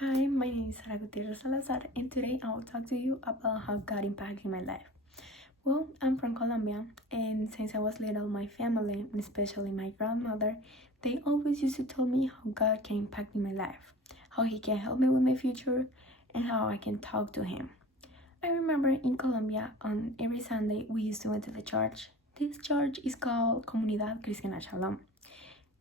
Hi, my name is Sara Gutierrez Salazar, and today I will talk to you about how God impacted my life. Well, I'm from Colombia, and since I was little, my family, and especially my grandmother, they always used to tell me how God can impact my life, how He can help me with my future, and how I can talk to Him. I remember in Colombia, on every Sunday, we used to go to the church. This church is called Comunidad Cristiana Shalom.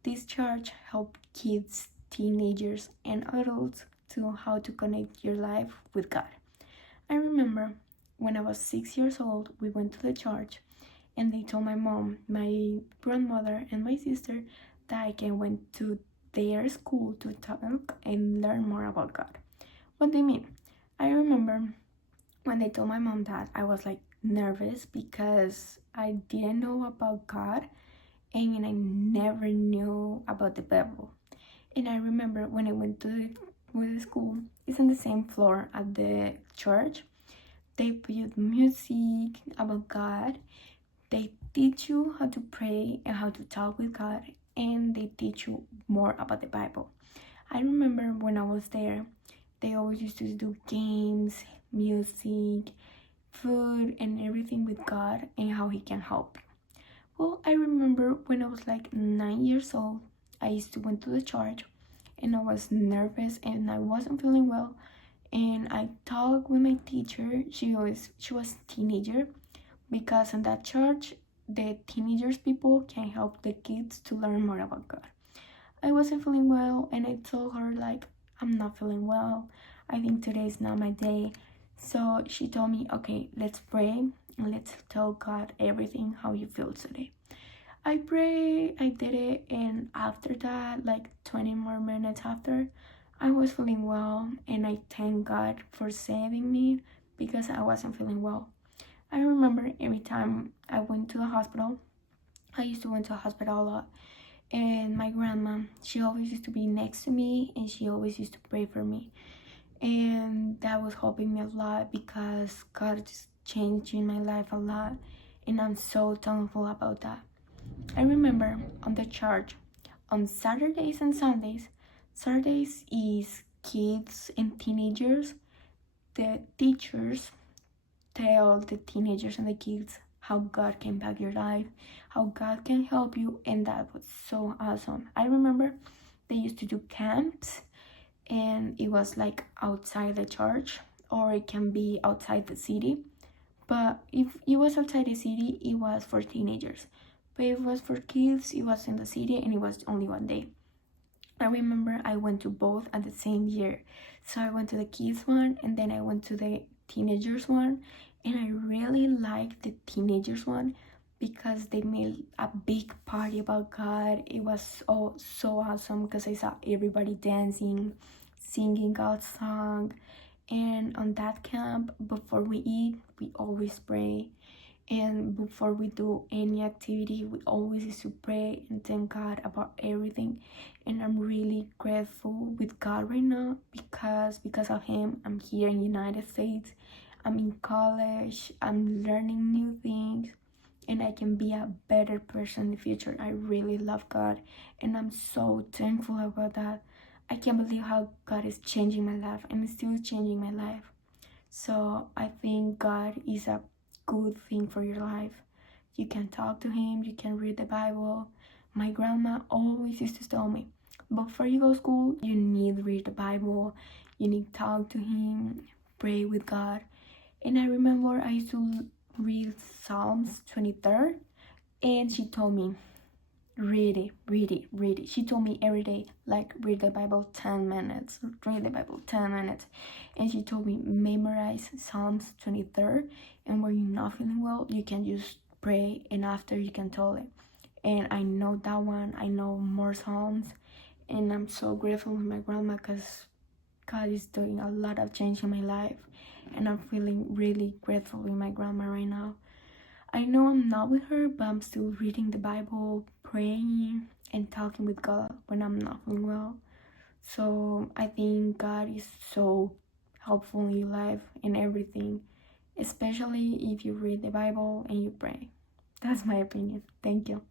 This church helps kids, teenagers, and adults to how to connect your life with God. I remember when I was 6 years old, we went to the church and they told my mom, my grandmother, and my sister that I can went to their school to talk and learn more about God. What do you mean? I remember when they told my mom that, I was like nervous because I didn't know about God and I never knew about the Bible. And I remember when I went to the school, it's on the same floor at the church. They put music about God. They teach you how to pray and how to talk with God, and they teach you more about the Bible. I remember when I was there, they always used to do games, music, food, and everything with God and how He can help. Well, I remember when I was like 9 years old, I used to went to the church and I was nervous and I wasn't feeling well. And I talked with my teacher. She was teenager, because in that church the teenagers people can help the kids to learn more about God. I wasn't feeling well and I told her like, I'm not feeling well. I think today is not my day. So she told me, okay, let's pray and let's tell God everything how you feel today. I pray, I did it, and after that, like 20 more minutes after, I was feeling well, and I thank God for saving me because I wasn't feeling well. I remember every time I went to the hospital, I used to went to the hospital a lot, and my grandma, she always used to be next to me, and she always used to pray for me, and that was helping me a lot because God just changed in my life a lot, and I'm so thankful about that. I remember on the church on Saturdays and Sundays. Saturdays is kids and teenagers. The teachers tell the teenagers and the kids how God can impact your life, how God can help you, and that was so awesome. I remember they used to do camps, and it was like outside the church, or it can be outside the city. But if it was outside the city, it was for teenagers. But if it was for kids, it was in the city and it was only one day. I remember I went to both at the same year. So I went to the kids one and then I went to the teenagers one. And I really liked the teenagers one because they made a big party about God. It was so awesome because I saw everybody dancing, singing God's song. And on that camp, before we eat, we always pray. And before we do any activity, we always used to pray and thank God about everything. And I'm really grateful with God right now because of Him, I'm here in the United States. I'm in college. I'm learning new things, and I can be a better person in the future. I really love God, and I'm so thankful about that. I can't believe how God is changing my life and is still changing my life. So I think God is a good thing for your life. You can talk to Him, you can read the Bible. My grandma always used to tell me, before you go to school, you need to read the Bible, you need to talk to Him, pray with God. And I remember I used to read Psalms 23rd, and she told me, read it. She told me every day, like, read the Bible 10 minutes, read the Bible 10 minutes. And she told me, memorize Psalms 23rd, and when you're not feeling well, you can just pray, and after you can tell it. And I know that one, I know more Psalms, and I'm so grateful with my grandma because God is doing a lot of change in my life, and I'm feeling really grateful with my grandma right now. I know I'm not with her, but I'm still reading the Bible, praying, and talking with God when I'm not feeling well. So I think God is so helpful in your life and everything, especially if you read the Bible and you pray. That's my opinion. Thank you.